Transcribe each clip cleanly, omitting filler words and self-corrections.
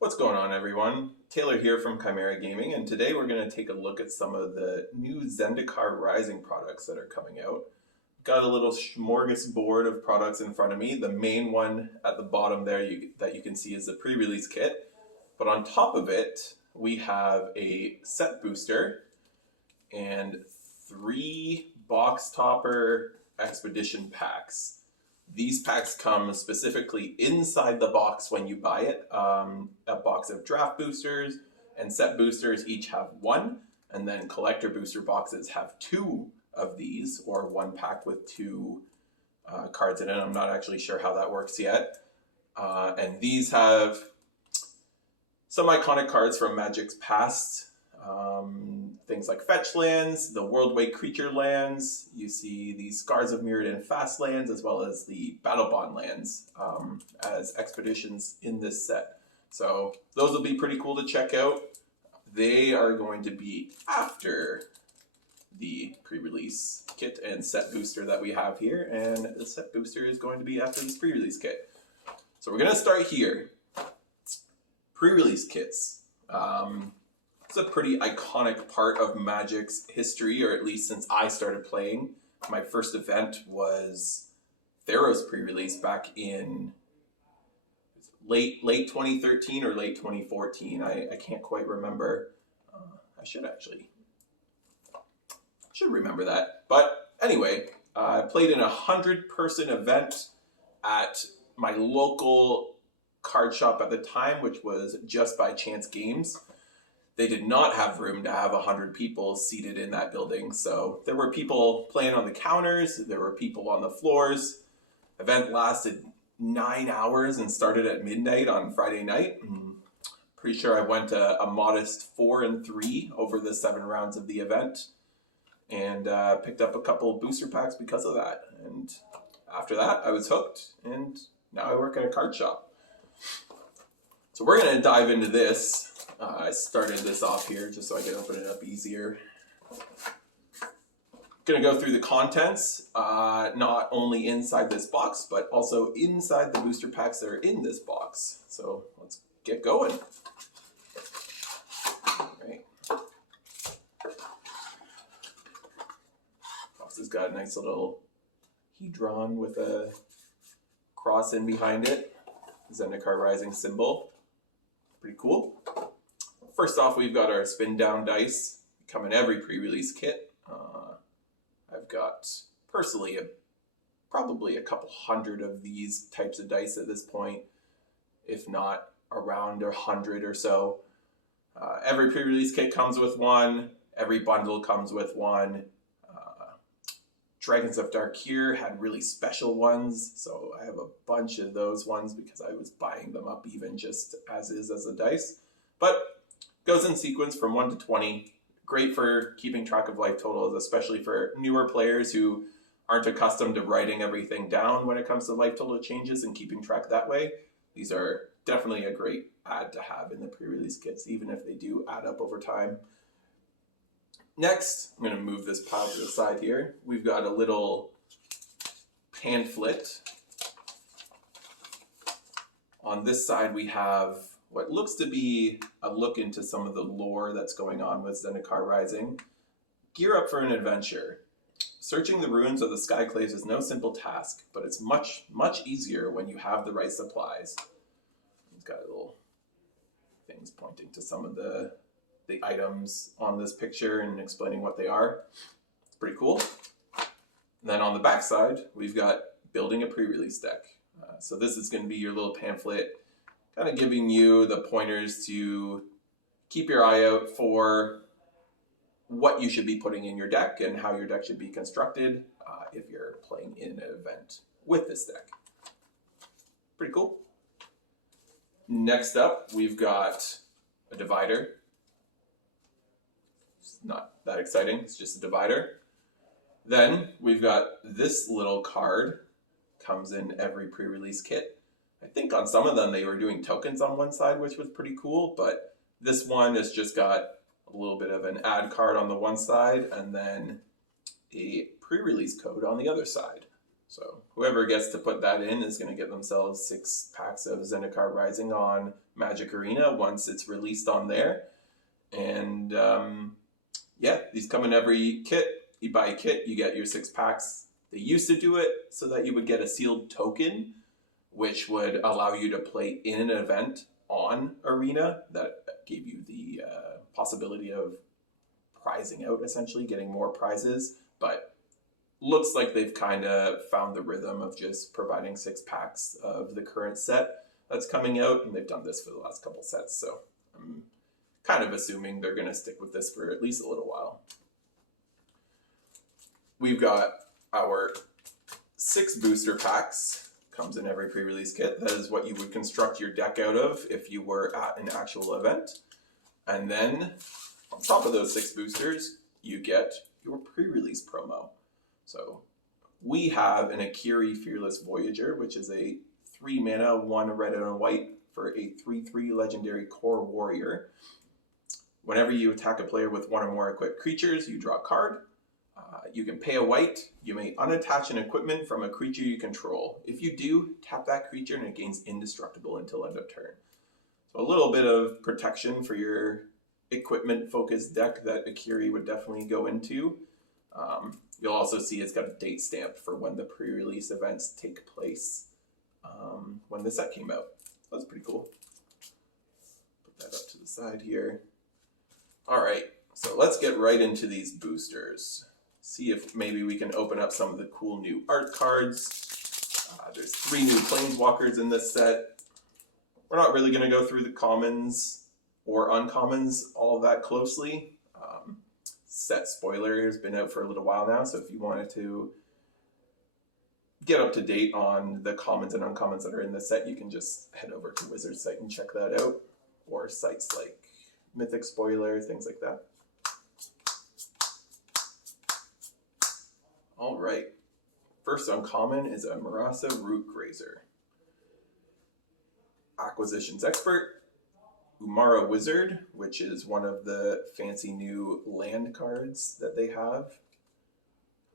What's going on, everyone? Taylor here from Chimera Gaming, and today we're going to take a look at some of the new Zendikar Rising products that are coming out. Got a little smorgasbord of products in front of me. The main one at the bottom there that you can see is the pre-release kit, but on top of it, we have a set booster and 3 box topper expedition packs. These packs come specifically inside the box when you buy it. A box of draft boosters and set boosters each have 1, and then collector booster boxes have 2 of these, or 1 pack with 2 cards in it. I'm not actually sure how that works yet. And these have some iconic cards from Magic's past. Things like fetch lands, the world-wide creature lands. You see the Scars of Mirrodin fast lands, as well as the Battle Bond lands as expeditions in this set. So those will be pretty cool to check out. They are going to be after the pre-release kit and set booster that we have here, and the set booster is going to be after this pre-release kit. So we're going to start here. Pre-release kits. It's a pretty iconic part of Magic's history, or at least since I started playing. My first event was Theros pre-release back in late 2013 or late 2014. I can't quite remember. I should remember that. But anyway, I played in a 100-person event at my local card shop at the time, which was Just by Chance Games. They did not have room to have 100 people seated in that building. So there were people playing on the counters. There were people on the floors. Event lasted 9 hours and started at midnight on Friday night. Pretty sure I went a modest 4-3 over the 7 rounds of the event, and picked up a couple booster packs because of that. And after that, I was hooked, and now I work at a card shop. So we're going to dive into this. I started this off here just so I can open it up easier. Going to go through the contents, not only inside this box, but also inside the booster packs that are in this box. So let's get going. All right. Box has got a nice little hedron with a cross in behind it. Zendikar Rising symbol. Pretty cool. First off, we've got our spin down dice. Come in every pre-release kit. I've got personally probably a couple hundred of these types of dice at this point, if not around 100 or so. Every pre-release kit comes with 1. Every bundle comes with 1. Dragons of Darkir had really special ones, so I have a bunch of those ones because I was buying them up even just as a dice. But goes in sequence from 1 to 20. Great for keeping track of life totals, especially for newer players who aren't accustomed to writing everything down when it comes to life total changes and keeping track that way. These are definitely a great add to have in the pre-release kits, even if they do add up over time. Next, I'm going to move this pile to the side here. We've got a little pamphlet. On this side, we have what looks to be a look into some of the lore that's going on with Zendikar Rising. Gear up for an adventure. Searching the ruins of the Skyclaves is no simple task, but it's much, much easier when you have the right supplies. He's got little things pointing to some of the items on this picture and explaining what they are. It's pretty cool. And then on the back side, we've got building a pre-release deck. So this is going to be your little pamphlet, kind of giving you the pointers to keep your eye out for what you should be putting in your deck and how your deck should be constructed if you're playing in an event with this deck. Pretty cool. Next up, we've got a divider. It's not that exciting, it's just a divider. Then we've got this little card. Comes in every pre-release kit. I think on some of them they were doing tokens on one side, which was pretty cool, but this one has just got a little bit of an ad card on the one side and then a pre-release code on the other side. So whoever gets to put that in is going to get themselves 6 packs of Zendikar Rising on Magic Arena once it's released on there. And yeah, these come in every kit. You buy a kit, you get your 6 packs. They used to do it so that you would get a sealed token, which would allow you to play in an event on Arena that gave you the possibility of prizing out, essentially, getting more prizes. But looks like they've kind of found the rhythm of just providing 6 packs of the current set that's coming out, and they've done this for the last couple sets. So I'm kind of assuming they're going to stick with this for at least a little while. We've got our 6 booster packs. Comes in every pre-release kit. That is what you would construct your deck out of if you were at an actual event. And then on top of those 6 boosters, you get your pre-release promo. So we have an Akiri Fearless Voyager, which is a 3 mana, 1 red and a white for a 3/3 legendary core warrior. Whenever you attack a player with 1 or more equipped creatures, you draw a card. You can pay a white. You may unattach an equipment from a creature you control. If you do, tap that creature and it gains indestructible until end of turn. So a little bit of protection for your equipment-focused deck that Akiri would definitely go into. You'll also see it's got a date stamp for when the pre-release events take place when the set came out. That's pretty cool. Put that up to the side here. All right, so let's get right into these boosters. See if maybe we can open up some of the cool new art cards. There's 3 new Planeswalkers in this set. We're not really going to go through the commons or uncommons all that closely. Set spoiler has been out for a little while now, so if you wanted to get up to date on the commons and uncommons that are in the set, you can just head over to Wizard's site and check that out, or sites like Mythic Spoiler, things like that. All right, first uncommon is a Marasa Rootgrazer. Acquisitions Expert, Umara Wizard, which is one of the fancy new land cards that they have.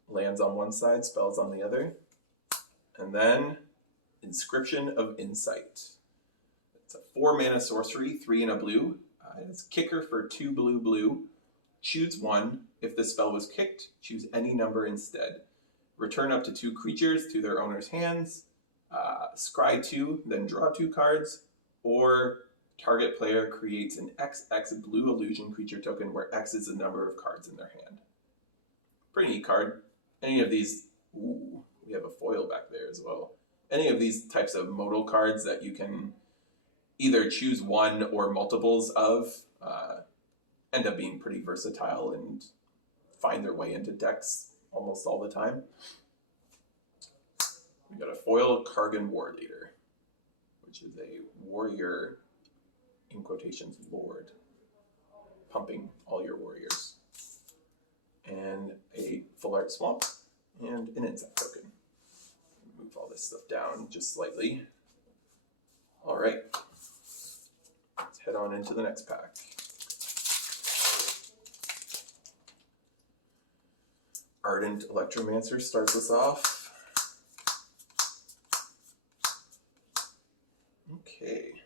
Lands on one side, spells on the other. And then Inscription of Insight. It's a 4 mana sorcery, 3 and a blue. It's kicker for 2 blue. Choose 1. If the spell was kicked, choose any number instead. Return up to 2 creatures to their owner's hands. Scry 2, then draw 2 cards. Or target player creates an XX blue illusion creature token where X is the number of cards in their hand. Pretty neat card. Any of these... Ooh, we have a foil back there as well. Any of these types of modal cards that you can either choose one or multiples of end up being pretty versatile and find their way into decks almost all the time. We got a foil Kargan War Leader, which is a warrior, in quotations, lord, pumping all your warriors. And a full art swamp and an insect token. Move all this stuff down just slightly. All right, let's head on into the next pack. Ardent Electromancer starts us off. Okay,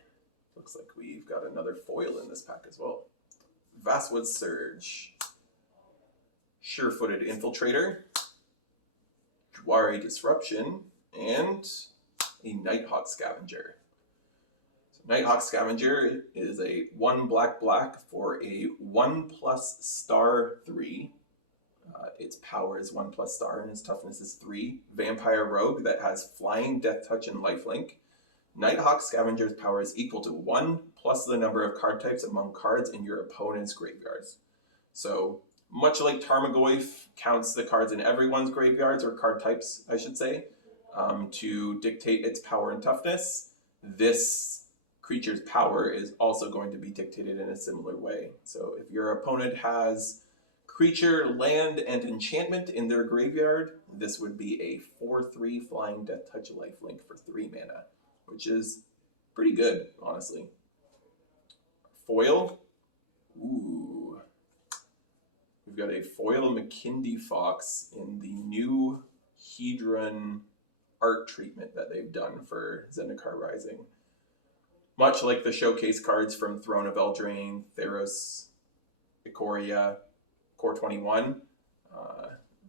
looks like we've got another foil in this pack as well. Vastwood Surge, Sure-Footed Infiltrator, Jwari Disruption, and a Nighthawk Scavenger. So Nighthawk Scavenger is a 1 black for a 1+*3. Its power is 1+* and its toughness is 3. Vampire Rogue that has Flying, Death Touch, and Lifelink. Nighthawk Scavenger's power is equal to 1 plus the number of card types among cards in your opponent's graveyards. So much like Tarmogoyf counts the cards in everyone's graveyards, or card types, I should say, to dictate its power and toughness, this creature's power is also going to be dictated in a similar way. So if your opponent has creature, land, and enchantment in their graveyard, this would be a 4/3 Flying, Death Touch, Lifelink for 3 mana, which is pretty good, honestly. Foil. Ooh. We've got a foil McKindy Fox in the new Hedron art treatment that they've done for Zendikar Rising. Much like the showcase cards from Throne of Eldraine, Theros, Ikoria, Core 21,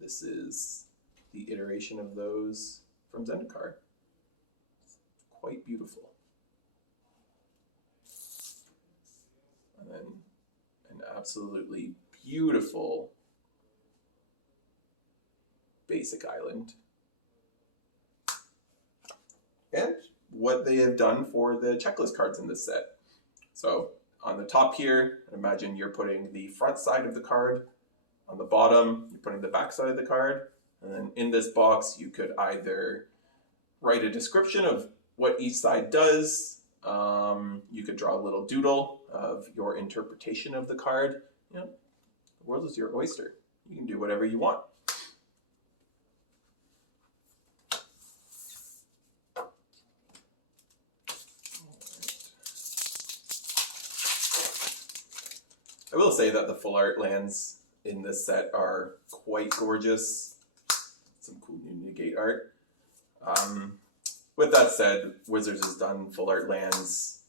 this is the iteration of those from Zendikar. It's quite beautiful. And then an absolutely beautiful basic island. And what they have done for the checklist cards in this set. So on the top here, imagine you're putting the front side of the card. On the bottom, you're putting the back side of the card. And then in this box, you could either write a description of what each side does. You could draw a little doodle of your interpretation of the card. You know, the world is your oyster. You can do whatever you want. I will say that the full art lands in this set are quite gorgeous. Some cool new negate art. With that said, Wizards has done full art lands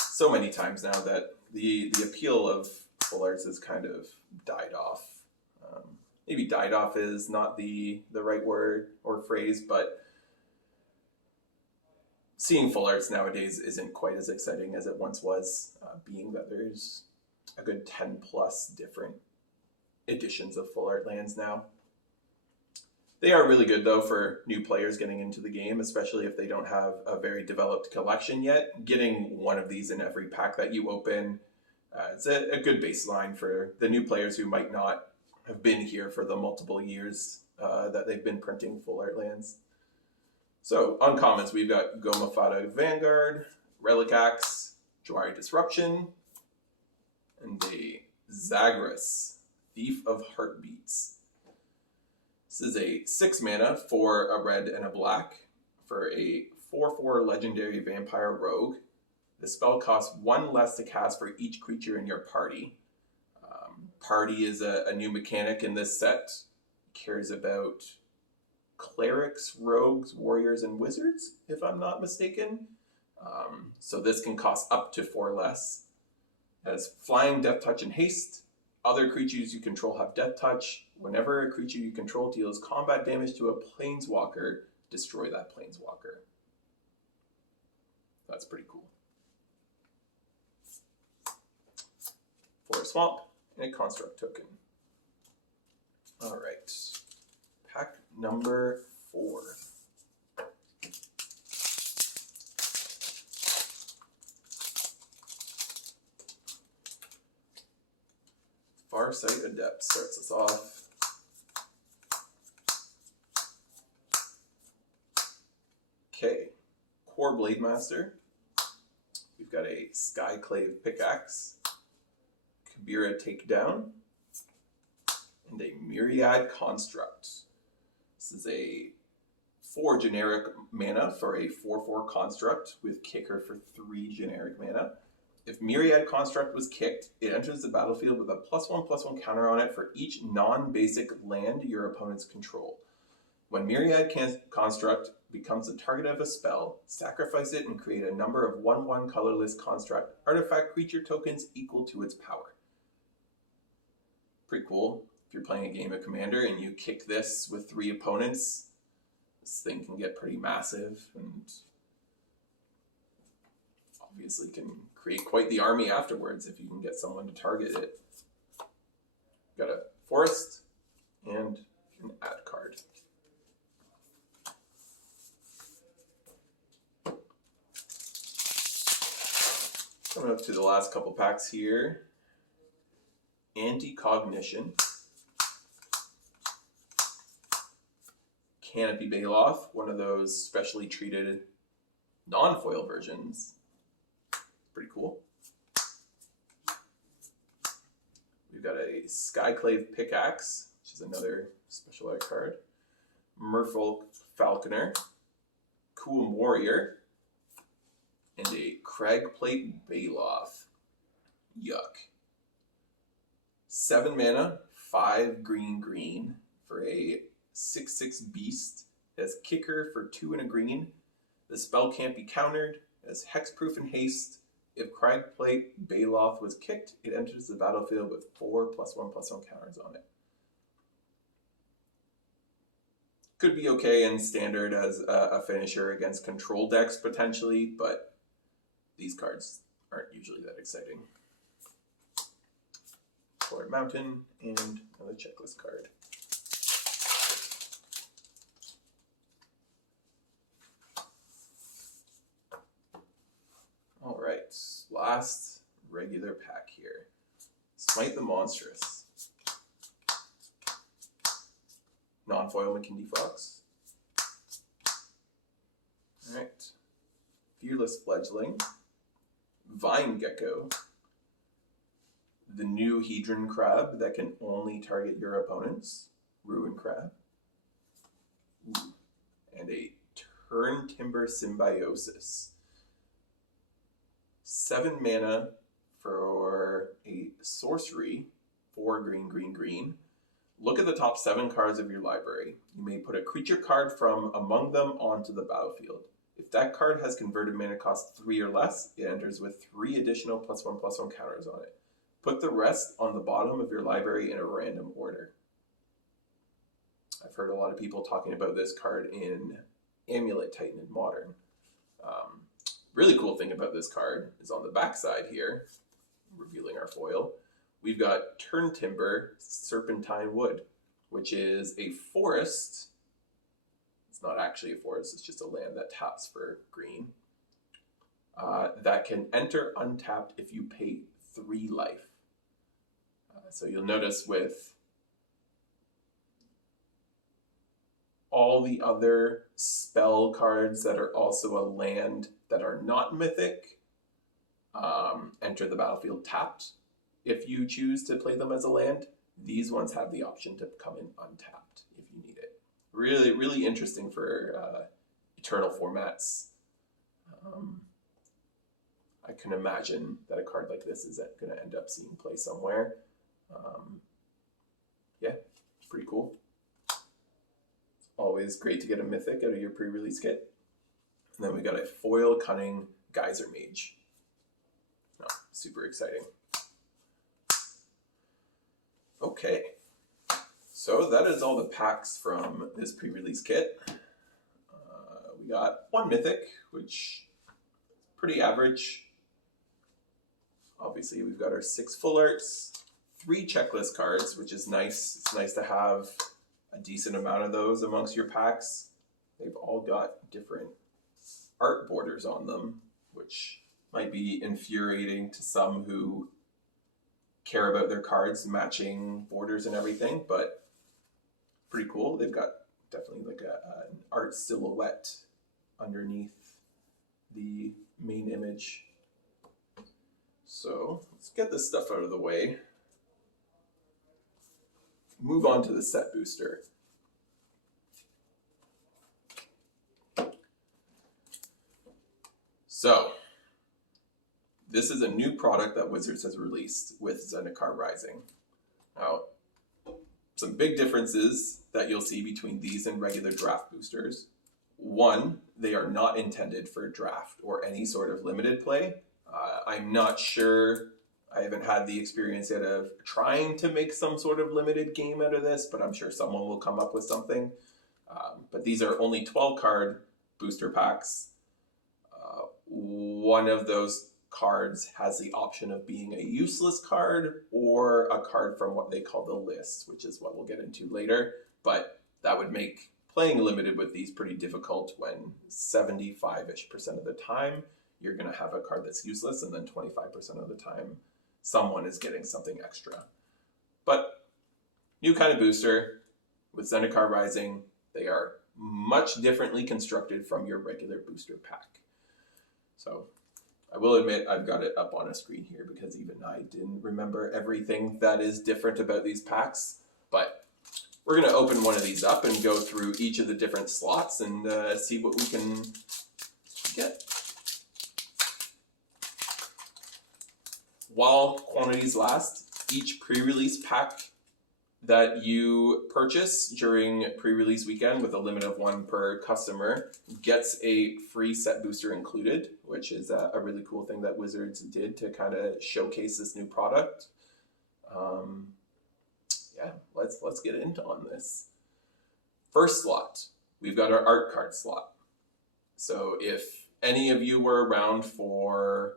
so many times now that the appeal of full arts has kind of died off. Maybe died off is not the right word or phrase, but seeing full arts nowadays isn't quite as exciting as it once was, being that there's a good 10 plus different editions of full art lands now. They are really good though for new players getting into the game, especially if they don't have a very developed collection yet. Getting one of these in every pack that you open, it's a good baseline for the new players who might not have been here for the multiple years that they've been printing full art lands. So uncommons, we've got Goma Fata Vanguard, Relic Axe, Jwari Disruption, and a Zagras, Thief of Heartbeats. This is a 6 mana for a red and a black for a 4/4 legendary vampire rogue. The spell costs 1 less to cast for each creature in your party. Party is a new mechanic in this set. It cares about clerics, rogues, warriors, and wizards, if I'm not mistaken. So this can cost up to 4 less. It has flying, death touch, and haste. Other creatures you control have death touch. Whenever a creature you control deals combat damage to a planeswalker, destroy that planeswalker. That's pretty cool. For a swamp and a construct token. All right, pack number 4. Farsight Adept starts us off. Okay, Core Blade Master. We've got a Skyclave Pickaxe, Chimera Takedown, and a Myriad Construct. This is a 4 generic mana for a 4/4 construct with kicker for 3 generic mana. If Myriad Construct was kicked, it enters the battlefield with a +1/+1 counter on it for each non-basic land your opponents control. When Myriad Construct becomes the target of a spell, sacrifice it and create a number of 1/1 colorless construct artifact creature tokens equal to its power. Pretty cool. If you're playing a game of Commander and you kick this with 3 opponents, this thing can get pretty massive and obviously can create quite the army afterwards if you can get someone to target it. Got a forest and an add card. Coming up to the last couple packs here. Anti-Cognition. Canopy Baloth, one of those specially treated non-foil versions. Pretty cool. We've got a Skyclave Pickaxe, which is another special art card. Merfolk Falconer, Cool Warrior, and a Cragplate Baloth. Yuck. 7 mana, 5 green for a 6/6 beast. It has Kicker for 2 and a green. The spell can't be countered. It has Hexproof and Haste. If Cragplate Baloth was kicked, it enters the battlefield with 4+1/+1 counters on it. Could be okay in standard as a finisher against control decks potentially, but these cards aren't usually that exciting. Florida Mountain and another checklist card. All right, last regular pack here. Smite the Monstrous. Non-foil McKinley Fox. All right. Fearless Fledgling. Vine Gecko. The new Hedron Crab that can only target your opponents. Ruin Crab. Ooh. And a Turn Timber Symbiosis. 7 mana for a sorcery. 4 green. Look at the top 7 cards of your library. You may put a creature card from among them onto the battlefield. If that card has converted mana cost 3 or less, it enters with 3 additional +1/+1 counters on it. Put the rest on the bottom of your library in a random order. I've heard a lot of people talking about this card in Amulet Titan in Modern. Really cool thing about this card is on the back side here, revealing our foil, we've got Turn Timber Serpentine Wood, which is a forest. It's not actually a forest, it's just a land that taps for green. That can enter untapped if you pay 3 life. So you'll notice with all the other spell cards that are also a land that are not mythic, enter the battlefield tapped. If you choose to play them as a land, these ones have the option to come in untapped if you need it. Really, really interesting for Eternal formats. I can imagine that a card like this is going to end up seeing play somewhere. Yeah, pretty cool. It's always great to get a mythic out of your pre-release kit. And then we got a foil Cunning Geyser Mage. Oh, super exciting. Okay, so that is all the packs from this pre-release kit. We got 1 mythic, which is pretty average. Obviously, we've got our 6 full arts, 3 checklist cards, which is nice. It's nice to have a decent amount of those amongst your packs. They've all got different art borders on them, which might be infuriating to some who care about their cards matching borders and everything, but pretty cool. They've got definitely like an art silhouette underneath the main image. So let's get this stuff out of the way. Move on to the set booster. So this is a new product that Wizards has released with Zendikar Rising. Now, some big differences that you'll see between these and regular draft boosters. 1, they are not intended for draft or any sort of limited play. I'm not sure, I haven't had the experience yet of trying to make some sort of limited game out of this, but I'm sure someone will come up with something. But these are only 12 card booster packs. One of those cards has the option of being a useless card or a card from what they call the list, which is what we'll get into later. But that would make playing limited with these pretty difficult when 75-ish% of the time you're going to have a card that's useless, and then 25% of the time someone is getting something extra. But new kind of booster with Zendikar Rising, they are much differently constructed from your regular booster pack. So I will admit I've got it up on a screen here because even I didn't remember everything that is different about these packs. But we're going to open one of these up and go through each of the different slots and see what we can get. While quantities last, each pre-release pack that you purchase during pre-release weekend with a limit of 1 per customer gets a free set booster included, which is a really cool thing that Wizards did to kind of showcase this new product. Yeah, let's get into on this. First slot, we've got our art card slot. So if any of you were around for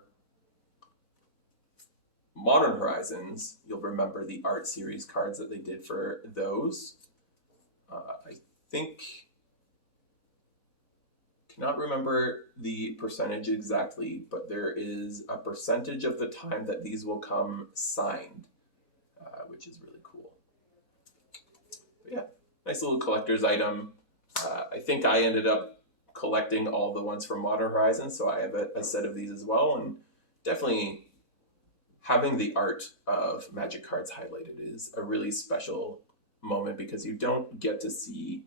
Modern Horizons, you'll remember the art series cards that they did for those. I cannot remember the percentage exactly, but there is a percentage of the time that these will come signed, which is really cool. But yeah, nice little collector's item. I think I ended up collecting all the ones from Modern Horizons, so I have a set of these as well, and definitely having the art of Magic cards highlighted is a really special moment because you don't get to see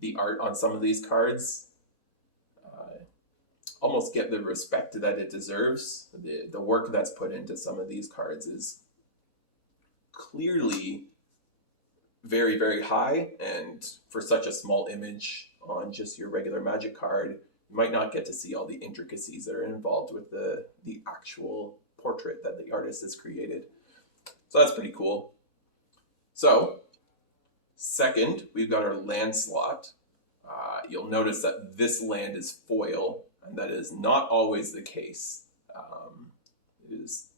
the art on some of these cards almost get the respect that it deserves. The work that's put into some of these cards is clearly very, very high, and for such a small image on just your regular Magic card, you might not get to see all the intricacies that are involved with the actual portrait that the artist has created. So that's pretty cool. So, second, we've got our land slot. You'll notice that this land is foil, and that is not always the case. It is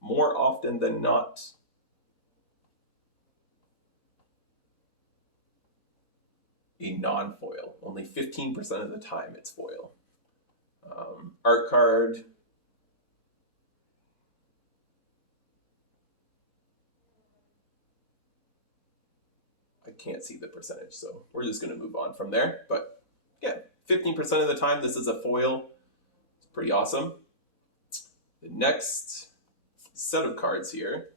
more often than not a non-foil. Only 15% of the time it's foil. Art card. I can't see the percentage, so we're just going to move on from there. But yeah, 15% of the time this is a foil. It's pretty awesome. The next set of cards here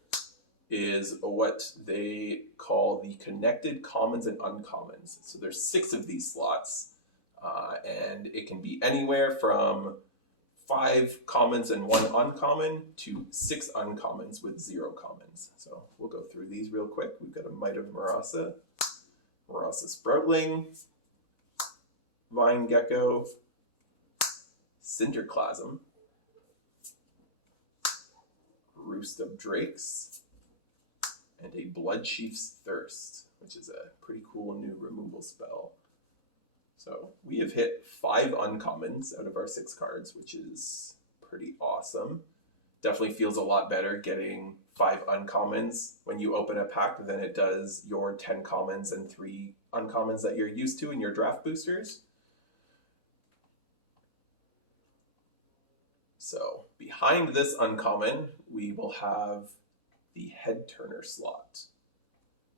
is what they call the connected commons and uncommons. So there's 6 of these slots, and it can be anywhere from 5 commons and 1 uncommon to 6 uncommons with 0 commons. So we'll go through these real quick. We've got a Might of Marasa, Marasa Sproutling, Vine Gecko, Cinderclasm, Roost of Drakes, and a Bloodchief's Thirst, which is a pretty cool new removal spell. So we have hit 5 uncommons out of our 6 cards, which is pretty awesome. Definitely feels a lot better getting 5 uncommons when you open a pack than it does your 10 commons and 3 uncommons that you're used to in your draft boosters. So behind this uncommon, we will have the Head Turner slot.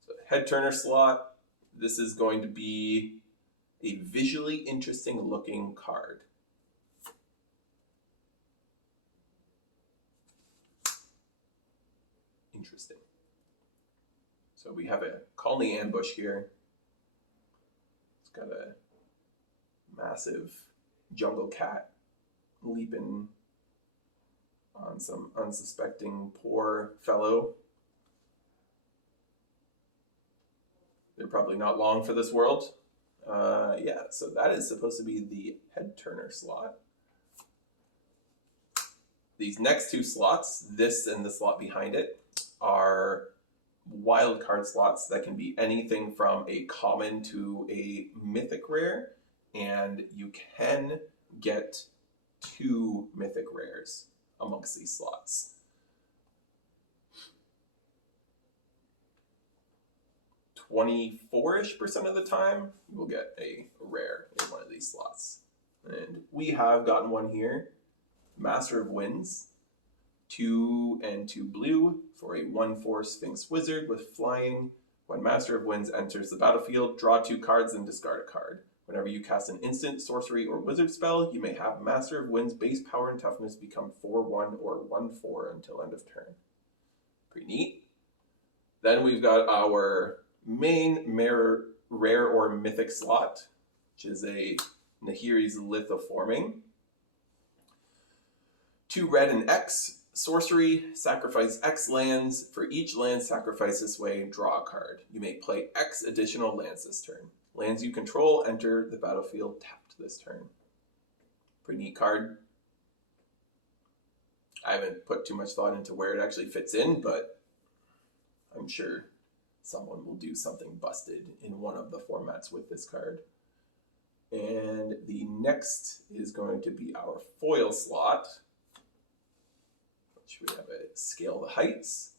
So Head Turner slot, this is going to be a visually interesting looking card. Interesting. So we have a Colony Ambush here. It's got a massive jungle cat leaping on some unsuspecting poor fellow. They're probably not long for this world. Yeah, so that is supposed to be the Head Turner slot. These next 2 slots, this and the slot behind it, are wild card slots that can be anything from a common to a mythic rare, and you can get 2 mythic rares amongst these slots. 24-ish% of the time, you'll get a rare in one of these slots. And we have gotten one here, Master of Winds, 2 and 2 blue for a 1/4 Sphinx Wizard with flying. When Master of Winds enters the battlefield, draw 2 cards and discard a card. Whenever you cast an instant, sorcery, or wizard spell, you may have Master of Winds' base power and toughness become 4/1 or 1/4 until end of turn. Pretty neat. Then we've got our main rare or mythic slot, which is a Nahiri's Lithoforming. 2 red and X sorcery, sacrifice X lands. For each land sacrificed this way, draw a card. You may play X additional lands this turn. Lands you control enter the battlefield tapped this turn. Pretty neat card. I haven't put too much thought into where it actually fits in, but I'm sure someone will do something busted in one of the formats with this card. And the next is going to be our foil slot, which we have a Scale the Heights.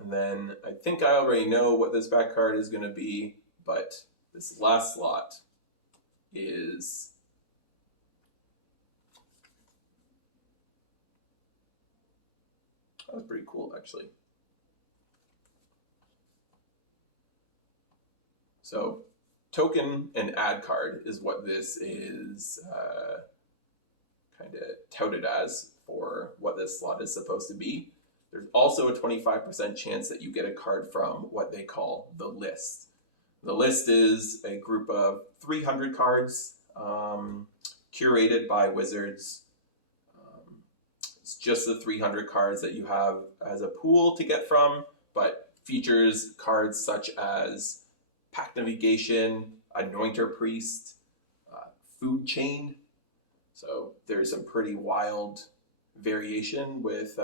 And then I think I already know what this back card is going to be, but this last slot is that was pretty cool, actually. So token and add card is what this is kind of touted as for what this slot is supposed to be. There's also a 25% chance that you get a card from what they call the list. The list is a group of 300 cards curated by Wizards. It's just the 300 cards that you have as a pool to get from, but features cards such as Pact of Negation, Anointer Priest, Food Chain. So there's some pretty wild variation with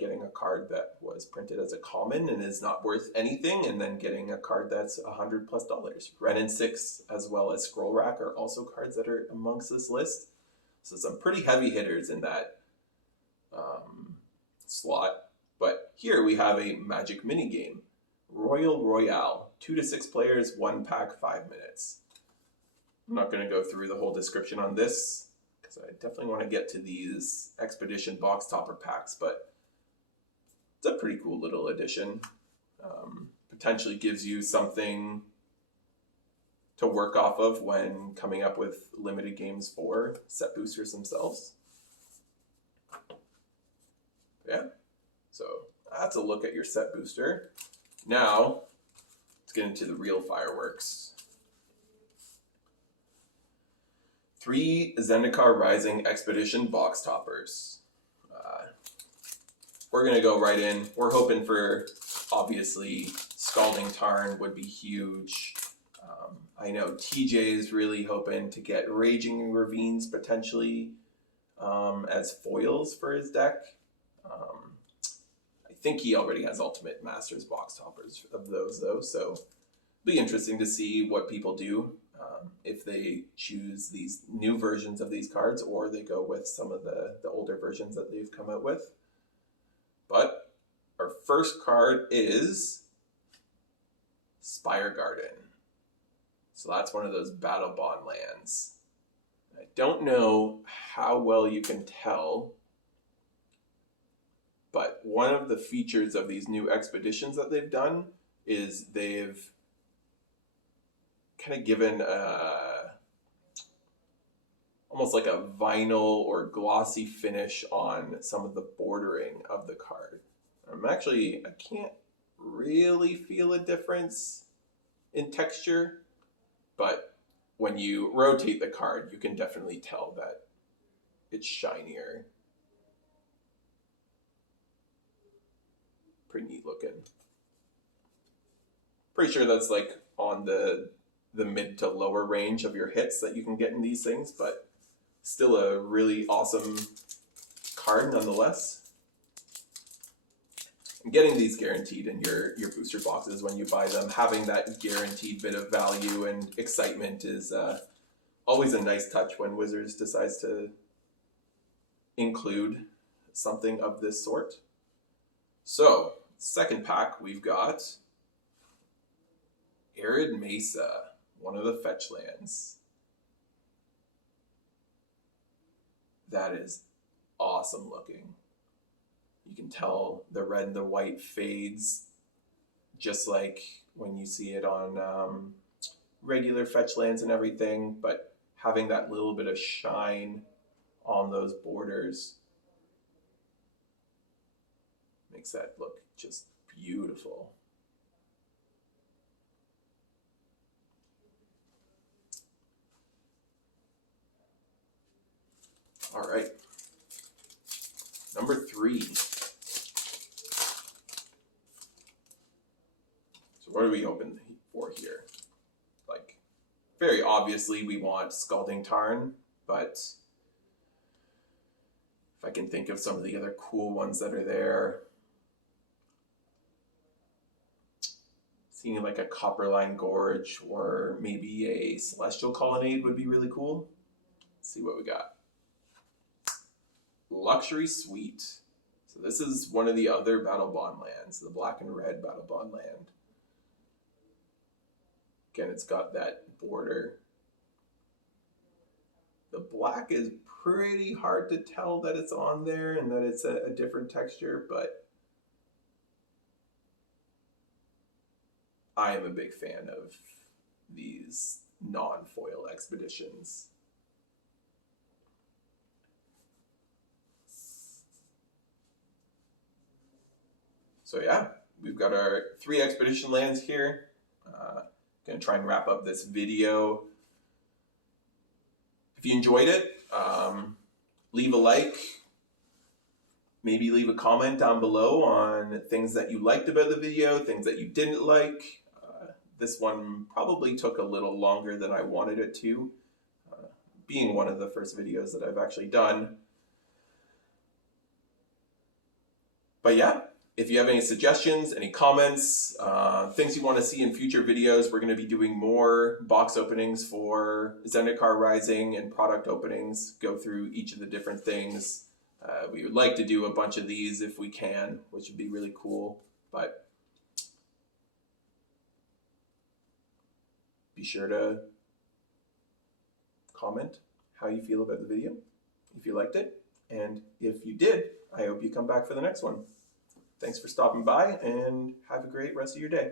getting a card that was printed as a common and is not worth anything, and then getting a card that's $100+. Ren and 6 as well as Scroll Rack are also cards that are amongst this list. So some pretty heavy hitters in that slot. But here we have a Magic minigame. Royal Royale, 2 to 6 players, 1 pack, 5 minutes. I'm not going to go through the whole description on this because I definitely want to get to these Expedition box topper packs, but it's a pretty cool little addition. Potentially gives you something to work off of when coming up with limited games for set boosters themselves. Yeah, so that's a look at your set booster. Now, let's get into the real fireworks. 3 Zendikar Rising Expedition box toppers. We're going to go right in. We're hoping for, obviously, Scalding Tarn would be huge. I know TJ is really hoping to get Raging Ravines potentially as foils for his deck. I think he already has Ultimate Masters box toppers of those, though, so it'll be interesting to see what people do if they choose these new versions of these cards or they go with some of the older versions that they've come out with. But our first card is Spire Garden. So that's one of those Battle Bond lands. I don't know how well you can tell, but one of the features of these new expeditions that they've done is they've kind of given almost like a vinyl or glossy finish on some of the bordering of the card. I can't really feel a difference in texture, but when you rotate the card, you can definitely tell that it's shinier. Pretty neat looking. Pretty sure that's like on the mid to lower range of your hits that you can get in these things, but still a really awesome card nonetheless. And getting these guaranteed in your booster boxes when you buy them, having that guaranteed bit of value and excitement is always a nice touch when Wizards decides to include something of this sort. So, second pack, we've got Arid Mesa, one of the fetch lands. That is awesome looking. You can tell the red and the white fades just like when you see it on regular fetch lands and everything, but having that little bit of shine on those borders makes that look just beautiful. All right. Number 3. So what are we hoping for here? Like, very obviously we want Scalding Tarn, but if I can think of some of the other cool ones that are there, seeing like a Copperline Gorge or maybe a Celestial Colonnade would be really cool. Let's see what we got. Luxury Suite. So this is one of the other Battle Bond lands, the black and red Battle Bond land. Again, it's got that border. The black is pretty hard to tell that it's on there and that it's a different texture, but I am a big fan of these non-foil expeditions. So yeah, we've got our 3 expedition lands here. Gonna try and wrap up this video. If you enjoyed it, leave a like. Maybe leave a comment down below on things that you liked about the video, things that you didn't like. This one probably took a little longer than I wanted it to, being one of the first videos that I've actually done. But yeah, if you have any suggestions, any comments, things you want to see in future videos, we're going to be doing more box openings for Zendikar Rising and product openings, go through each of the different things. We would like to do a bunch of these if we can, which would be really cool. But be sure to comment how you feel about the video, if you liked it. And if you did, I hope you come back for the next one. Thanks for stopping by and have a great rest of your day.